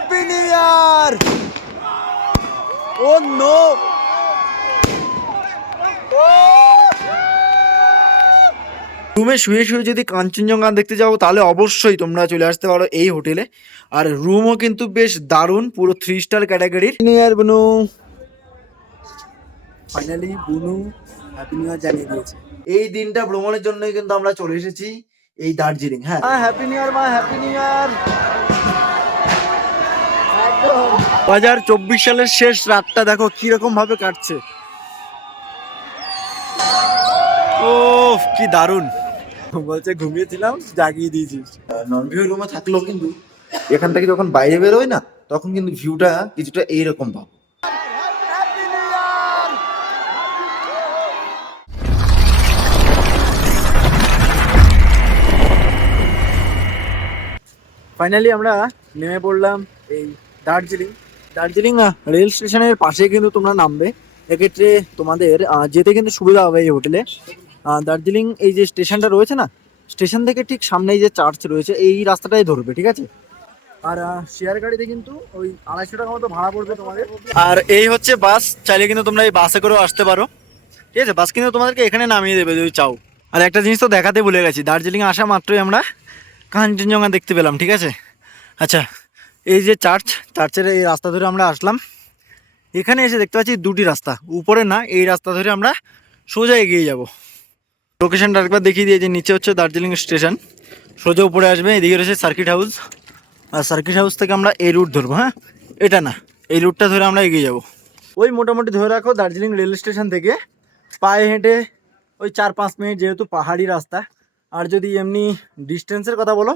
Happy new year oh no রুমে শুয়ে শুয়ে যদি কাঞ্চনজঙ্ঘা দেখতে যাও তাহলে অবশ্যই তোমরা চলে আসতে পারো এই হোটেলে। আর রুমও কিন্তু বেশ দারুণ পুরো থ্রি স্টার ক্যাটাগরির new year Bunu finally Bunu happy new year জানিয়ে দিয়েছে। এই দিনটা ভ্রমণের জন্যই কিন্তু আমরা চলে এসেছি এই দার্জিলিং হ্যাঁ। হ্যাপি নিউ ইয়ার মা হ্যাপি নিউ ইয়ার দু হাজার চব্বিশ সালের শেষ রাতটা দেখো কীরকম ভাবে কাটছে। ও কি দারুণ। বলছে ঘুমিয়েছিলাম জাগিয়ে দিয়েছিস নন ভিউ রুমে থাকলেও কিন্তু এখান থেকে যখন বাইরে বেরোয় না তখন কিন্তু ভিউটা কিছুটা এইরকম পাবো ফাইনালি আমরা নেমে পড়লাম এই দার্জিলিং। দার্জিলিং রেল স্টেশনের পাশে কিন্তু তোমরা নামবে। এক্ষেত্রে তোমাদের যেতে কিন্তু সুবিধা হবে এই হোটেলে। দার্জিলিং এই যে স্টেশনটা রয়েছে না, স্টেশন থেকে ঠিক সামনেই যে চার্চ রয়েছে, এই রাস্তাটাই ধরবে, ঠিক আছে? আর শেয়ার গাড়িতে কিন্তু ওই আড়াইশো টাকা মতো ভাড়া পড়বে তোমাদের। আর এই হচ্ছে বাস, চাইলে কিন্তু তোমরা এই বাসে করেও আসতে পারো। ঠিক আছে? বাস কিন্তু তোমাদেরকে এখানে নামিয়ে দেবে, যদি চাও। আর একটা জিনিস তো দেখাতে ভুলে গেছি, দার্জিলিং আসা মাত্রই আমরা কাঞ্চনজঙ্ঘা দেখতে পেলাম, ঠিক আছে? আচ্ছা এই যে চার্চ চার্চের এই রাস্তা ধরে আমরা আসলাম। এখানে এসে দেখতে পাচ্ছি দুটি রাস্তা, উপরে না, এই রাস্তা ধরে আমরা সোজা এগিয়ে যাব। লোকেশনটা একবার দেখিয়ে দিয়ে যে নিচে হচ্ছে দার্জিলিং স্টেশন। সোজা উপরে আসবে, এদিকে রয়েছে সার্কিট হাউস আর সার্কিট হাউস থেকে আমরা এই রুট ধরবো হ্যাঁ? এটা না, এই রুটটা ধরে আমরা এগিয়ে যাব। ওই মোটামুটি ধরে রাখো, দার্জিলিং রেল স্টেশন থেকে পায়ে হেঁটে ওই চার পাঁচ মিনিট যেহেতু পাহাড়ি রাস্তা, আর যদি এমনি ডিস্টেন্সের কথা বলো,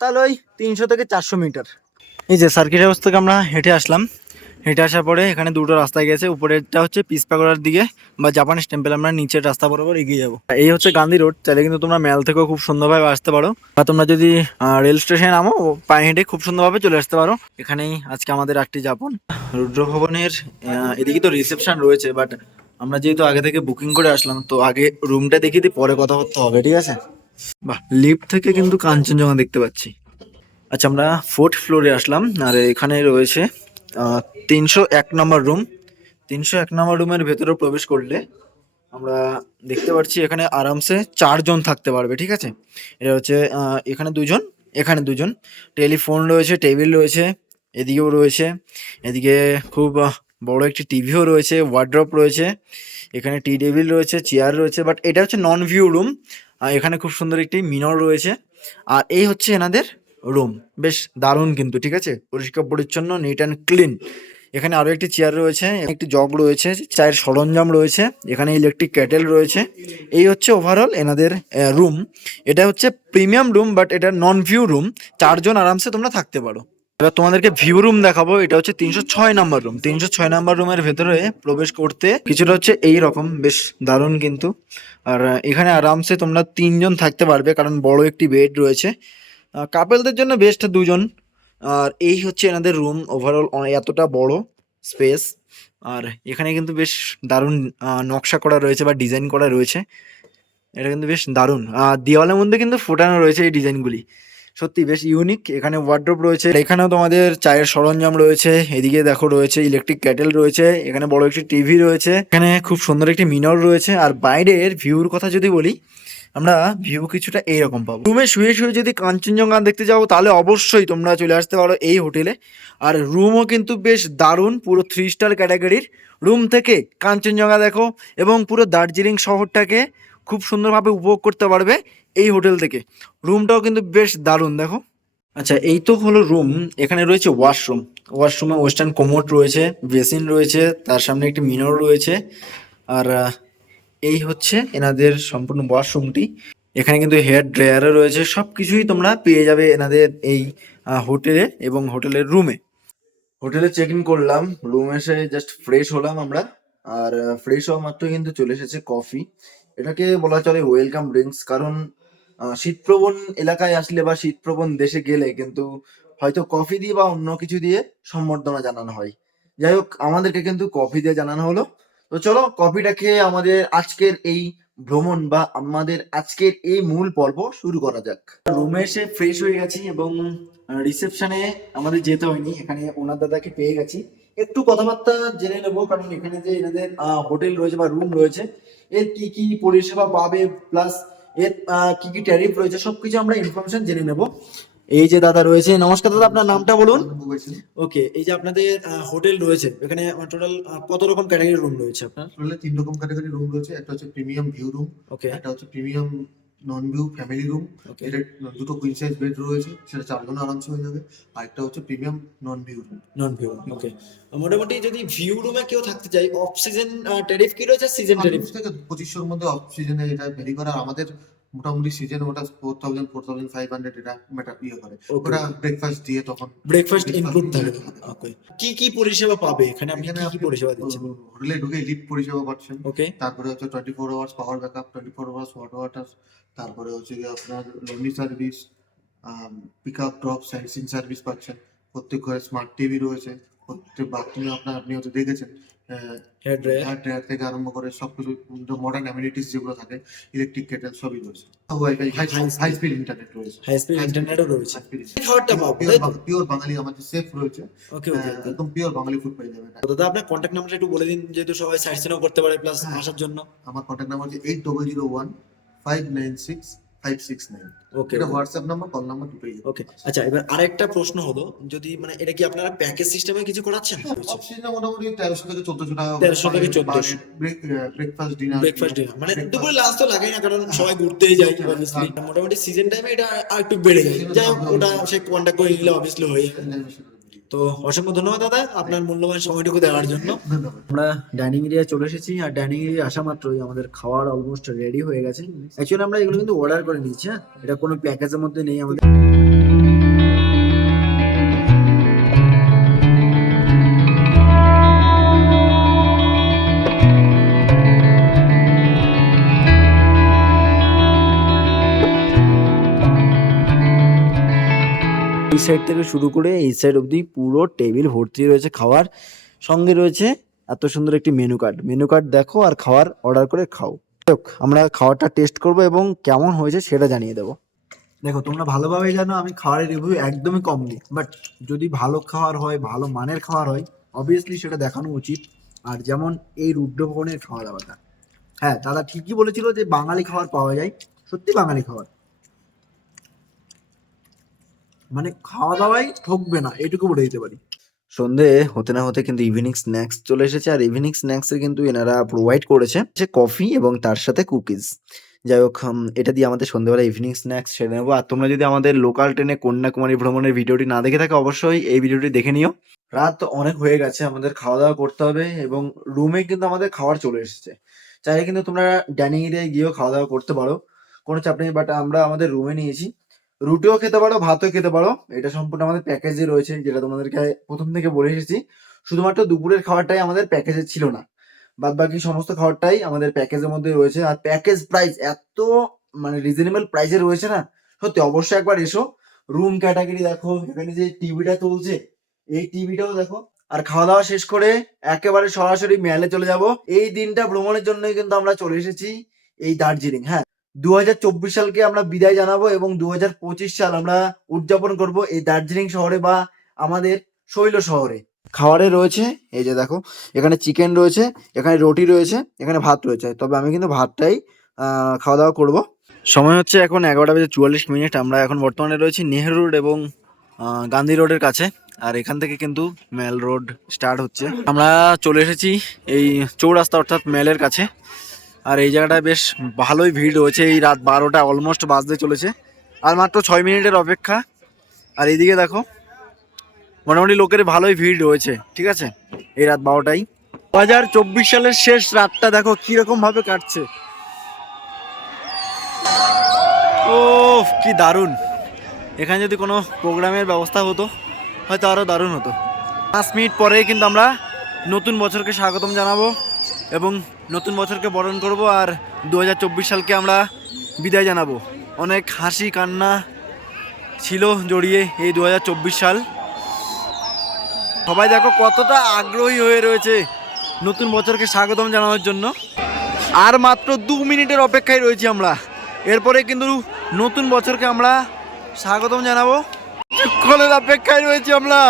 তাহলে ওই তিনশো থেকে চারশো মিটার। এই যে সার্কিট হাউস থেকে আমরা হেঁটে আসলাম। হেঁটে আসার পরে এখানে দুটো রাস্তা গেছে উপরেরটা হচ্ছে পিসপাগড়ার দিকে বা জাপানিজ টেম্পল আমরা নিচের রাস্তা বরাবর এগিয়ে যাব। এই হচ্ছে গান্ধী রোড চাইলে কিন্তু তোমরা মেল থেকেও খুব সুন্দরভাবে আসতে পারো। বা তোমরা যদি রেল স্টেশনে নামো পায়ে হেঁটে খুব সুন্দরভাবে চলে আসতে পারো। এখানেই আজকে আমাদের একটি যাপন। রুদ্র ভবনের এদিকে তো রিসেপশন রয়েছে বাট আমরা যেহেতু আগে থেকে বুকিং করে আসলাম, তো আগে রুমটা দেখিয়ে দিই, পরে কথা বলতে হবে, ঠিক আছে? বাহ লিফট থেকে কিন্তু কাঞ্চনজঙ্ঘা দেখতে পাচ্ছি। আচ্ছা আমরা ফোর্থ ফ্লোরে আসলাম, আর এখানে রয়েছে তিনশো এক নম্বর রুম তিনশো এক নম্বর রুমের ভেতরে প্রবেশ করলে আমরা দেখতে পাচ্ছি এখানে আরামসে চারজন থাকতে পারবে, ঠিক আছে? এটা হচ্ছে এখানে দুজন এখানে দুজন। টেলিফোন রয়েছে, টেবিল রয়েছে, এদিকেও রয়েছে। এদিকে খুব বড় একটি টিভিও রয়েছে ওয়ার্ড্রপ রয়েছে, এখানে টি টেবিল রয়েছে চেয়ার রয়েছে বাট এটা হচ্ছে নন ভিউ রুম এখানে খুব সুন্দর একটি মিনর রয়েছে। আর এই হচ্ছে এনাদের রুম বেশ দারুণ কিন্তু, ঠিক আছে? পরিষ্কার পরিচ্ছন্ন নিট অ্যান্ড ক্লিন এখানে আরও একটি চেয়ার রয়েছে একটি জগ রয়েছে, চায়ের সরঞ্জাম রয়েছে, এখানে ইলেকট্রিক ক্যাটেল রয়েছে। এই হচ্ছে ওভারঅল এনাদের রুম এটা হচ্ছে প্রিমিয়াম রুম বাট এটা নন ভিউ রুম চারজন আরামসে তোমরা থাকতে পারো। এবার তোমাদেরকে ভিউ রুম দেখাবো, এটা হচ্ছে তিনশো ছয় নাম্বার রুম তিনশো ছয় নাম্বার রুমের ভেতরে প্রবেশ করতে কিছুটা হচ্ছে এই রকম, বেশ দারুণ কিন্তু। আর, এখানে আরামসে তোমরা তিনজন থাকতে পারবে, কারণ বড় একটি বেড রয়েছে। কাপেলদের জন্য বেস্ট দুজন। আর এই হচ্ছে এনাদের রুম ওভারঅল এতটা বড় স্পেস আর এখানে কিন্তু বেশ দারুণ নকশা করা রয়েছে বা ডিজাইন করা রয়েছে। এটা কিন্তু বেশ দারুণ। আর দেওয়ালের মধ্যে কিন্তু ফোটানো রয়েছে এই ডিজাইনগুলি সত্যি বেশ ইউনিক এখানে ওয়ার্ড্রোপ রয়েছে। এখানেও তোমাদের চায়ের সরঞ্জাম রয়েছে। এদিকে দেখো রয়েছে ইলেকট্রিক ক্যাটেল রয়েছে। এখানে বড় একটি টিভি রয়েছে। এখানে খুব সুন্দর একটি মিনর রয়েছে। আর বাইরের ভিউর কথা যদি বলি আমরা ভিউ কিছুটা এইরকম পাবো। রুমে শুয়ে শুয়ে যদি কাঞ্চনজঙ্ঘা দেখতে যাও, তাহলে অবশ্যই তোমরা চলে আসতে পারো এই হোটেলে আর রুমও কিন্তু বেশ দারুণ, পুরো থ্রি স্টার ক্যাটাগরির রুম থেকে কাঞ্চনজঙ্ঘা দেখো এবং পুরো দার্জিলিং শহরটাকে খুব সুন্দরভাবে উপভোগ করতে পারবে এই হোটেল থেকে। রুমটাও কিন্তু বেশ দারুণ, দেখো। আচ্ছা এই তো হলো রুম এখানে রয়েছে ওয়াশরুম ওয়াশরুমে ওয়েস্টার্ন কোমোট রয়েছে বেসিন রয়েছে, তার সামনে একটি মিনর রয়েছে। আর এই হচ্ছে এনাদের সম্পূর্ণ ওয়াশরুমটি এখানে কিন্তু হেয়ার ড্রায়ারও রয়েছে সব কিছুই তোমরা পেয়ে যাবে এনাদের এই হোটেলে এবং হোটেলের রুমে হোটেলে চেক ইন করলাম রুম এসে জাস্ট ফ্রেশ হলাম আমরা, আর ফ্রেশ হওয়া মাত্র কিন্তু চলে এসেছে কফি এটাকে বলা চলে ওয়েলকাম ড্রিঙ্কস কারণ শীতপ্রবণ এলাকায় আসলে বা শীতপ্রবণ দেশে গেলে কিন্তু হয়তো কফি দিয়ে বা অন্য কিছু দিয়ে সম্বর্ধনা জানানো হয়। যাই হোক, আমাদেরকে কিন্তু কফি দিয়ে জানানো হলো। তো চলো কফিটা খেয়ে আমাদের আজকের এই ভ্রমণ বা আমাদের আজকের এই মূল পর্ব শুরু করা যাক। রুমে এসে ফ্রেশ হয়ে গেছি এবং রিসেপশনে আমাদের যেতে হয়নি, এখানে ওনার দাদাকে পেয়ে গেছি। একটু কথাবার্তা জেনে নেব, কারণ এখানে যে এনাদের হোটেল রয়েছে বা রুম রয়েছে, এর কি কি পরিষেবা পাবে প্লাস এর কি কি ট্যারিফ রয়েছে, সবকিছু আমরা ইনফরমেশন জেনে নেব। এই যে দাদা রয়েছে নমস্কার দাদা আপনার নামটা বলুন। ওকে এই যে আপনাদের হোটেল রয়েছে এখানে টোটাল কত রকম ক্যাটাগরি রুম রয়েছে আপনার? টোটালে তিন রকম ক্যাটাগরি রুম রয়েছে একটা হচ্ছে প্রিমিয়াম ভিউ রুম ওকে। একটা হচ্ছে premium non view family room okay. এটা দুটো কুইন সাইজ বেড রয়েছে সেটা চারজন আরামসে হয়ে যাবে আর একটা হচ্ছে premium non view room non view okay মোটামুটি যদি ভিউ রুমে কেউ থাকতে চাই অফ সিজন ট্যারিফ কি রয়েছে সিজন ট্যারিফ থেকে পঁচিশশোর মধ্যে অফ সিজনে এটা ভেরি করে আমাদের মোটামুটি সিজন ওটা four thousand four thousand five hundred এটা ম্যাটার ইয়ে করে। ওটা ব্রেকফাস্ট দিয়ে তখন ব্রেকফাস্ট ইনক্লুড থাকে। ওকে কি কি পরিষেবা পাবে? এখানে আপনি এখানে কি কি পরিষেবা দিচ্ছেন? হোটেলে ঢুকে লিফট পরিষেবা পাচ্ছেন। ওকে তারপরে হচ্ছে twenty four hours power backup twenty four hours hot water তারপরে হচ্ছে গিয়ে আপনার laundry service pick up drop sightseeing service পাচ্ছেন। প্রত্যেক ঘরে স্মার্ট টিভি রয়েছে। প্রত্যেক বাথরুমে আপনার আপনি হয়তো দেখেছেন। হেয়ার ড্রায়ার থেকে আরম্ভ করে সবকিছু মডার্ন অ্যামিনিটিস যেগুলো থাকে ইলেকট্রিক কেটেল সবই রয়েছে। Wifi high high speed internet রয়েছে। হাই স্পিড ইন্টারনেটও রয়েছে। খাবারটা পাবো পিওর বাঙালি আমাদের সেফ রয়েছে। ওকে ওকে একদম পিওর বাঙালি ফুড পেয়ে যাবেন দাদা আপনার কন্ট্যাক্ট নাম্বারটা একটু বলে দিন যেহেতু সবাই সাইট সিনও করতে পারে প্লাস হ্যাঁ। আসার জন্য। আমার কন্ট্যাক্ট নাম্বার হচ্ছে eight double zero one five nine six five six nine okay এটা হোয়াটসঅ্যাপ নাম্বার কল নাম্বার দুটোই ওকে আচ্ছা এবার আরেকটা প্রশ্ন হলো যদি মানে এটা কি আপনারা প্যাকেজ সিস্টেমে কিছু করাচ্ছেন? অপশনটা মোটামুটি তেরোশো থেকে চোদ্দশো টাকা 1300 থেকে 1400 ব্রেকফাস্ট ডিনার ব্রেকফাস্ট ডিনার মানে দুপুরে লাঞ্চ তো লাগাই না কারণ সবাই ঘুরতেই যায় মোটামুটি সিজন টাইমে এটা আর একটু বেড়ে যায়। যাই ওটা সে কন্ট্যাক্ট করে নিলে অবভিয়াসলি হয়ে যাবে। তো অসংখ্য ধন্যবাদ দাদা আপনার মূল্যবান সময়টুকু দেওয়ার জন্য। ধন্যবাদ। আমরা ডাইনিং এরিয়া চলে এসেছি আর ডাইনিং এরিয়া আসা মাত্রই আমাদের খাওয়ার অলমোস্ট রেডি হয়ে গেছে। অ্যাকচুয়ালি আমরা এগুলো কিন্তু অর্ডার করে নিয়েছি হ্যাঁ? এটা কোনো প্যাকেজের মধ্যে নেই আমাদের। এই সাইড থেকে শুরু করে এই সাইড অবধি পুরো টেবিল ভর্তি রয়েছে খাওয়ার। সঙ্গে রয়েছে এত সুন্দর একটি মেনু কার্ড মেনু কার্ড দেখো আর খাওয়ার অর্ডার করে খাও। হোক, আমরা খাওয়ারটা টেস্ট করব এবং কেমন হয়েছে সেটা জানিয়ে দেবো। দেখো তোমরা ভালোভাবে জানো আমি খাওয়ারের রিভিউ একদমই কম দিই। বাট যদি ভালো খাওয়ার হয় ভালো মানের খাওয়ার হয় অবভিয়াসলি সেটা দেখানো উচিত। আর যেমন এই রুদ্র ভবনের খাওয়া দাওয়াটা হ্যাঁ দাদা ঠিকই বলেছিল যে বাঙালি খাবার পাওয়া যায়। সত্যি বাঙালি খাবার মানে খাওয়া দাওয়াই ঠকবে না এটুকু বলে দিতে পারি। সন্ধে হতে না হতে কিন্তু ইভিনিং স্ন্যাক্স চলে এসেছে, আর ইভিনিং স্ন্যাক্সের কিন্তু এনারা প্রোভাইড করেছে যে কফি এবং তার সাথে কুকিজ যাই হোক এটা দিয়ে আমাদের সন্ধ্যেবেলা ইভিনিং স্ন্যাক্স সেরে নেব। আর তোমরা যদি আমাদের লোকাল ট্রেনে কন্যাকুমারী ভ্রমণের ভিডিওটি না দেখে থাকো, অবশ্যই এই ভিডিওটি দেখে নিও। রাত অনেক হয়ে গেছে, আমাদের খাওয়া দাওয়া করতে হবে এবং রুমে কিন্তু আমাদের খাবার চলে এসেছে। চাইলে কিন্তু তোমরা ডাইনিং এরিয়ায় গিয়েও খাওয়া দাওয়া করতে পারো, কোনো চাপ নেই বাট আমরা আমাদের রুমে নিয়েছি। রুটিও খেতে পারো, ভাতও খেতে পারো। এটা সম্পূর্ণ আমাদের প্যাকেজে রয়েছে, যেটা তোমাদেরকে প্রথম থেকে বলে এসেছি। শুধুমাত্র দুপুরের খাবারটাই আমাদের প্যাকেজে ছিল না। বাদ বাকি সমস্ত খাবারটাই আমাদের প্যাকেজের মধ্যে রয়েছে। আর প্যাকেজ প্রাইস এত মানে রিজনেবল প্রাইসে রয়েছে না, সত্যি অবশ্যই একবার এসো। রুম ক্যাটাগরি দেখো, এখানে যে টিভিটা চলছে, এই টিভিটাও দেখো। আর খাওয়া দাওয়া শেষ করে একেবারে সরাসরি মেলে চলে যাব। এই দিনটা ভ্রমণের জন্যই কিন্তু আমরা চলে এসেছি, এই দার্জিলিং হ্যাঁ। দু হাজার চব্বিশ সালকে আমরা বিদায় জানাব এবং দু হাজার পঁচিশ সাল আমরা উদযাপন করব এই দার্জিলিং শহরে বা আমাদের শৈল শহরে। খাবারে রয়েছে, এই যে দেখো, এখানে চিকেন রয়েছে, এখানে রুটি রয়েছে, এখানে ভাত রয়েছে, তবে আমি কিন্তু ভাতটাই খাওয়া দাওয়া করব। সময় হচ্ছে এখন এগারোটা বেজে চুয়াল্লিশ মিনিট, আমরা এখন বর্তমানে রয়েছি নেহেরু রোড এবং গান্ধী রোডের কাছে, আর এখান থেকে কিন্তু মেল রোড স্টার্ট হচ্ছে। আমরা চলে এসেছি এই চৌরাস্তা অর্থাৎ মেলের কাছে। আর এই জায়গাটায় বেশ ভালোই ভিড় রয়েছে। এই রাত বারোটা অলমোস্ট বাজতে চলেছে। আর মাত্র ছয় মিনিটের অপেক্ষা। আর এইদিকে দেখো, মোটামুটি লোকের ভালোই ভিড় রয়েছে, ঠিক আছে? এই রাত বারোটাই। দু হাজার চব্বিশ সালের শেষ রাতটা দেখো কীরকম ভাবে কাটছে। ও কি দারুণ। এখানে যদি কোনো প্রোগ্রামের ব্যবস্থা হতো, হয়তো আরও দারুণ হতো। পাঁচ মিনিট পরেই কিন্তু আমরা নতুন বছরকে স্বাগতম জানাব। এবং নতুন বছরকে বরণ করব আর দু হাজার চব্বিশ সালকে আমরা বিদায় জানাব। অনেক হাসি, কান্না ছিল জড়িয়ে এই দু হাজার চব্বিশ সাল। সবাই দেখো কতটা আগ্রহী হয়ে রয়েছে নতুন বছরকে স্বাগতম জানানোর জন্য। আর মাত্র দু মিনিটের অপেক্ষায় রয়েছি আমরা। এরপরে কিন্তু নতুন বছরকে আমরা স্বাগতম জানাব। কিছুক্ষণের অপেক্ষায় রয়েছি আমরা।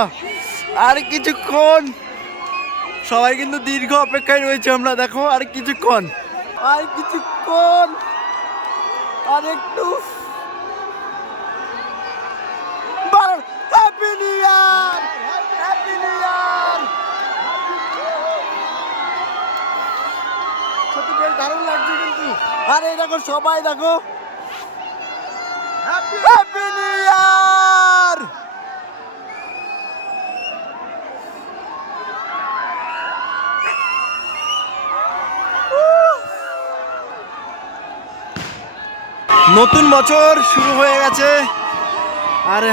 আর কিছুক্ষণ সবাই কিন্তু দীর্ঘ অপেক্ষায় রয়েছে, আমরা দেখো আর কিছুক্ষণ। আর কিছুক্ষণ। আর একটু। আর, দেখো সবাই, দেখো। হ্যাপি নিউ ইয়ার নতুন বছর শুরু হয়ে গেছে। আর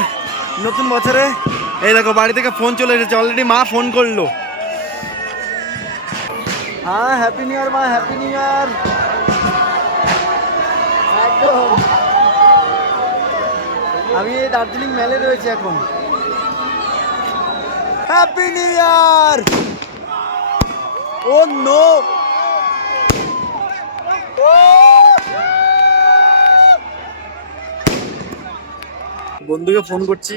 নতুন বছরে, এই দেখো, বাড়ি থেকে ফোন চলে এসেছে। অলরেডি মা ফোন করল। হ্যাঁ হ্যাপি নিউ ইয়ার মা হ্যাপি নিউ ইয়ার আমি এই দার্জিলিং মেলে রয়েছি এখন। Happy new year oh no বন্ধুকে ফোন করছি।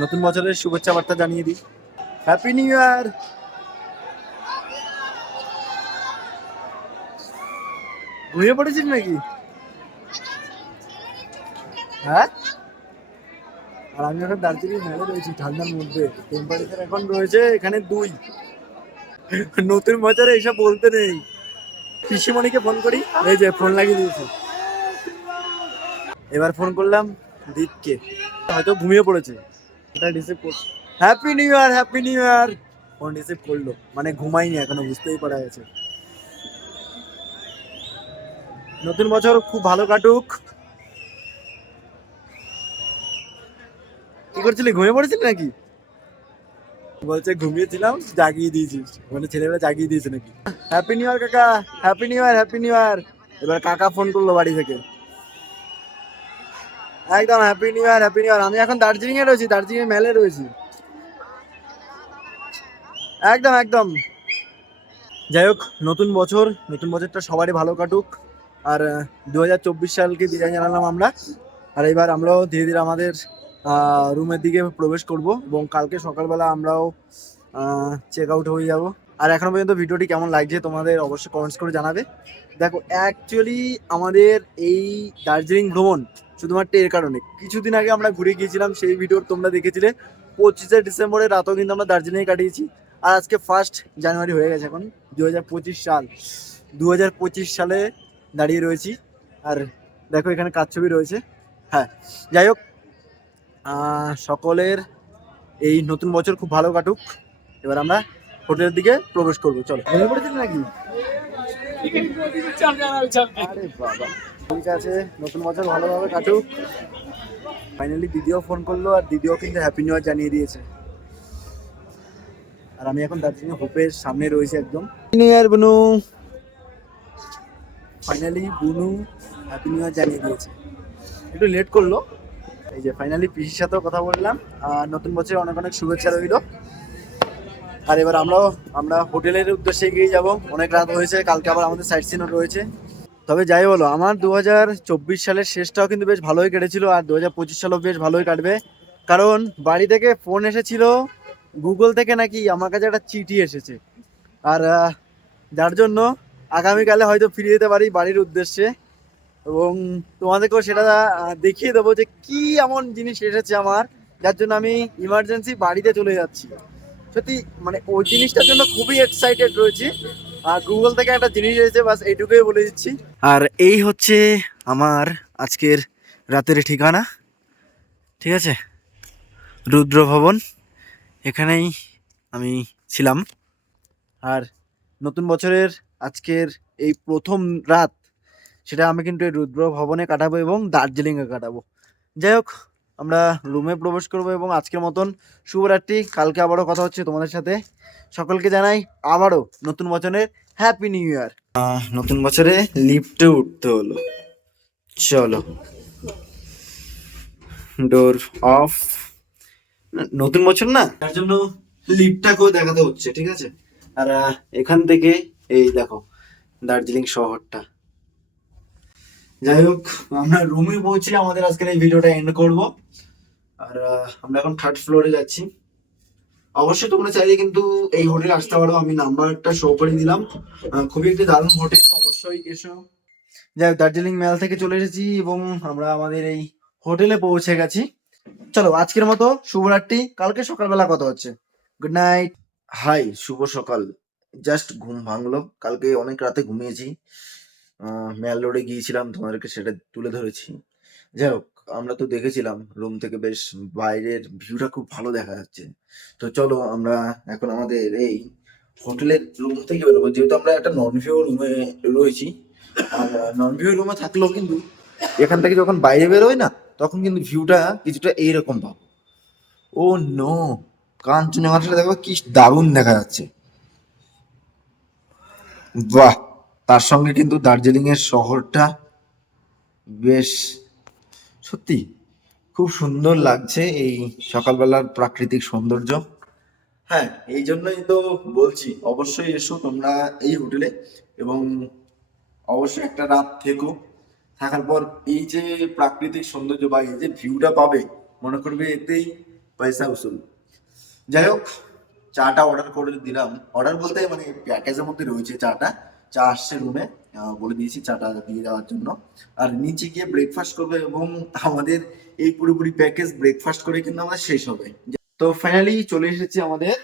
নতুন বছরের শুভেচ্ছা বার্তা জানিয়ে দিই। হ্যাপি নিউ ইয়ার ঘুমিয়ে পড়েছিস নাকি? হ্যাঁ? আর আমি এখন দার্জিলিং মেলে রয়েছি, ঠান্ডার মধ্যে। টেম্পারেচার এখন রয়েছে এখানে দুই। নতুন বছরে এসব বলতে নেই। পিসিমণিকে ফোন করি। এই যে ফোন লাগিয়ে দিয়েছে। এবার ফোন করলাম দীপকে হয়তো ঘুমিয়ে পড়েছে। এটা রিসিভ করছে। Happy new year happy new year phone receive করল। মানে ঘুমাইনি এখনও বুঝতেই পারা গেছে। নতুন বছর খুব ভালো কাটুক। কি করছিলি ঘুমিয়ে পড়েছিলি নাকি? বলছে ঘুমিয়েছিলাম জাগিয়ে দিয়েছিস মানে ছেলেবেলা জাগিয়ে দিয়েছে নাকি। হ্যাপি নিউ ইয়ার কাকা। Happy new year happy new year এবার কাকা ফোন করল বাড়ি থেকে। একদম happy new year happy new year আমি এখন দার্জিলিং এ রয়েছি, দার্জিলিং এ মেলে রয়েছি। একদম একদম। যাই হোক, নতুন বছর, নতুন বছরটা সবারই ভালো কাটুক। আর দু হাজার চব্বিশ সালকে বিদায় জানালাম আমরা। আর এবার আমরাও ধীরে ধীরে আমাদের রুমের দিকে প্রবেশ করব এবং কালকে সকালবেলা আমরাও চেক আউট হয়ে যাব। আর এখনও পর্যন্ত ভিডিওটি কেমন লাগছে তোমাদের অবশ্যই কমেন্টস করে জানাবে। দেখো অ্যাকচুয়ালি আমাদের এই দার্জিলিং ভ্রমণ শুধুমাত্র এর কারণে। কিছুদিন আগে আমরা ঘুরে গিয়েছিলাম, সেই ভিডিও তোমরা দেখেছিলে। পঁচিশে ডিসেম্বরের রাতও কিন্তু আমরা দার্জিলিংয়ে কাটিয়েছি। আর আজকে ফার্স্ট জানুয়ারি হয়ে গেছে এখন দু হাজার পঁচিশ সাল। দু হাজার পঁচিশ সালে দাঁড়িয়ে রয়েছি। আর দেখো, এখানে কাজ ছবি রয়েছে। হ্যাঁ যাই হোক সকলের এই নতুন বছর খুব ভালো কাটুক। এবার আমরা হোটেলের দিকে প্রবেশ করব চলো। নাকি ঠিক আছে নতুন বছর ভালোভাবে কাটুক ফাইনালি দিদিও ফোন করল আর দিদিও কিন্তু হ্যাপি নিউ ইয়ার জানিয়ে দিয়েছে। আর আমি এখন দার্জিলিং হোপের সামনে রয়েছে একদম। নিউ ইয়ার বুনু ফাইনালি বুনু হ্যাপি নিউ ইয়ার জানিয়ে দিয়েছে। একটু লেট করল। এই যে ফাইনালি পিসির সাথেও কথা বললাম। আর নতুন বছরে অনেক অনেক শুভেচ্ছা রইল। আর এবার আমরাও, আমরা হোটেলের উদ্দেশ্যে এগিয়ে যাব। অনেক রাত হয়েছে, কালকে আবার আমাদের সাইট সিনও রয়েছে। তবে যাই বলো, আমার দু হাজার চব্বিশ সালের শেষটাও কিন্তু বেশ ভালোই কেটেছিল আর দু হাজার পঁচিশ সালও বেশ ভালোই কাটবে। কারণ বাড়ি থেকে ফোন এসেছিল গুগল থেকে নাকি আমার কাছে একটা চিঠি এসেছে। আর যার জন্য আগামীকালে হয়তো ফিরে যেতে পারি বাড়ির উদ্দেশ্যে। এবং তোমাদেরকেও সেটা দেখিয়ে দেবো যে কি এমন জিনিস এসেছে আমার, যার জন্য আমি ইমার্জেন্সি বাড়িতে চলে যাচ্ছি। সত্যি মানে ওই জিনিসটার জন্য খুবই এক্সাইটেড রয়েছি। আর গুগল থেকে একটা জিনিস এসেছে, বাস এইটুকুই বলে দিচ্ছি। আর এই হচ্ছে আমার আজকের রাতের ঠিকানা, ঠিক আছে? রুদ্র ভবন, এখানেই আমি ছিলাম। আর নতুন বছরের আজকের এই প্রথম রাত, সেটা আমি কিন্তু এই রুদ্র ভবনে কাটাবো এবং দার্জিলিংয়ে কাটাবো। যাই হোক আমরা রুমে প্রবেশ করব এবং আজকের মতন শুভরাত্রি। কালকে আবারও কথা হচ্ছে তোমাদের সাথে। সকলকে জানাই আবারও নতুন বছরের হ্যাপি নিউ ইয়ার নতুন বছরে লিফটে উঠতে হলো। চলো। ডোর অফ নতুন বছর না? তার জন্য লিফটটাকেও দেখাতে হচ্ছে, ঠিক আছে? আর এখান থেকে এই দেখো, দার্জিলিং শহরটা। যাই হোক, আমরা রুমে পৌঁছে আমাদের আজকের এই ভিডিওটা এন্ড করব। আর আমরা এখন থার্ড ফ্লোরে যাচ্ছি। অবশ্যই তোমরা চাইলে কিন্তু এই হোটেলে আসতে পারো। আমি নাম্বারটা শো করে দিলাম। খুবই একটি দারুণ হোটেল অবশ্যই এসো। যাই হোক, দার্জিলিং মেল থেকে চলে এসেছি এবং আমরা আমাদের এই হোটেলে পৌঁছে গেছি। চলো, আজকের মতো শুভরাত্রি। কালকে সকালবেলা কথা হচ্ছে। গুড নাইট হাই শুভ সকাল। জাস্ট ঘুম ভাঙলো। কালকে অনেক রাতে ঘুমিয়েছি। মেল রোডে গিয়েছিলাম, তোমাদেরকে সেটা তুলে ধরেছি। যাই হোক আমরা তো দেখেছিলাম রুম থেকে বেশ বাইরের ভিউটা খুব ভালো দেখা যাচ্ছে। তো চলো আমরা এখন আমাদের এই হোটেলের রুম থেকে বেরোবো। যেহেতু আমরা একটা নন ভিউ রুমে রয়েছি নন ভিউ রুমে থাকলেও কিন্তু এখান থেকে যখন বাইরে বেরোয় না, তখন কিন্তু ভিউটা কিছুটা এইরকম পাবো। ও নো কাঞ্চনজঙ্ঘাটা দেখো কি দারুণ দেখা যাচ্ছে। বাহ! তার সঙ্গে কিন্তু দার্জিলিং এর শহরটা বেশ সত্যি খুব সুন্দর লাগছে এই সকালবেলার প্রাকৃতিক সৌন্দর্য। হ্যাঁ এই জন্যই তো বলছি, অবশ্যই এসো তোমরা এই হোটেলে এবং অবশ্যই একটা রাত থেকো। থাকার পর এই যে প্রাকৃতিক সৌন্দর্য বা এই যে ভিউটা পাবে, মনে করবে এতেই পয়সা উসুল। যাই হোক, চাটা অর্ডার করে দিলাম। অর্ডার বলতে মানে প্যাকেজের মধ্যে রয়েছে চাটা। চা আসছে রুমে বলে দিয়েছি চাটা দিয়ে দেওয়ার জন্য। আর নিচে গিয়ে ব্রেকফাস্ট করবে এবং আমাদের এই পুরোপুরি প্যাকেজ ব্রেকফাস্ট করে কিন্তু আমাদের শেষ হবে। তো ফাইনালি চলে এসেছি আমাদের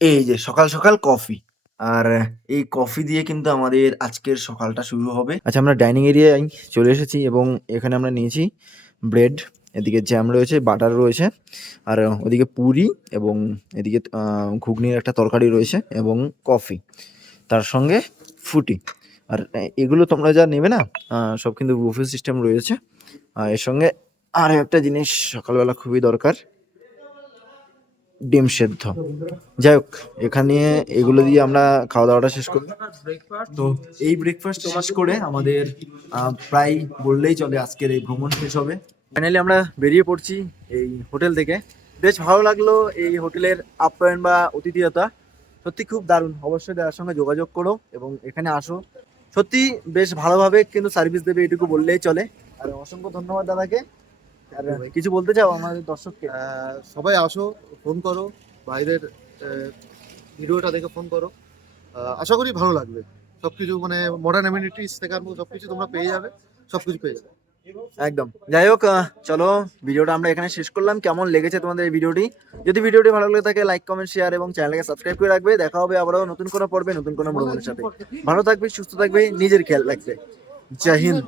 এই যে সকাল সকাল কফি আর এই কফি দিয়ে কিন্তু আমাদের আজকের সকালটা শুরু হবে। আচ্ছা আমরা ডাইনিং এরিয়ায় চলে এসেছি এবং এখানে আমরা নিয়েছি ব্রেড এদিকে জ্যাম রয়েছে বাটার রয়েছে, আর ওদিকে পুরি এবং এদিকে ঘুগনির একটা তরকারি রয়েছে এবং কফি তার সঙ্গে ফুটি আর এগুলো তোমরা যা নেবে না সব কিন্তু বুফে সিস্টেম রয়েছে। এর সঙ্গে আর একটা জিনিস সকালবেলা খুবই দরকার। ডিম সেদ্ধ। যাই হোক, এখানে এগুলো দিয়ে আমরা খাওয়া দাওয়াটা শেষ করি। তো এই ব্রেকফাস্ট শেষ করে আমাদের প্রায় বললেই চলে আজকের এই ভ্রমণ শেষ হবে। ফাইনালি আমরা বেরিয়ে পড়ছি এই হোটেল থেকে। বেশ ভালো লাগল এই হোটেলের আপ্যায়ন বা অতিথিয়তা। সত্যি খুব দারুণ। অবশ্যই তার সঙ্গে যোগাযোগ করো এবং এখানে আসো। সত্যি বেশ ভালোভাবে কিন্তু সার্ভিস দেবে এটুকু বললেই চলে। আর অসংখ্য ধন্যবাদ দাদাকে। আর কিছু বলতে চাও আমাদের দর্শককে? সবাই আসো ফোন করো বাইরের ভিডিওটা দেখে ফোন করো। আশা করি ভালো লাগবে। সবকিছু মানে মডার্ন এমিউনিটিস থেকে আরম্ভ সবকিছু তোমরা পেয়ে যাবে সবকিছু পেয়ে যাবে। একদম। যাই হোক চলো, ভিডিওটা আমরা এখানে শেষ করলাম। কেমন লেগেছে তোমাদের এই ভিডিওটি? যদি ভিডিওটি ভালো লাগে থাকে লাইক কমেন্ট শেয়ার এবং চ্যানেলকে সাবস্ক্রাইব করে রাখবে। দেখা হবে আবারও নতুন কোনো পর্বে, নতুন কোনো ভ্রমণের সাথে। ভালো থাকবে, সুস্থ থাকবে, নিজের খেয়াল রাখবে। জয় হিন্দ।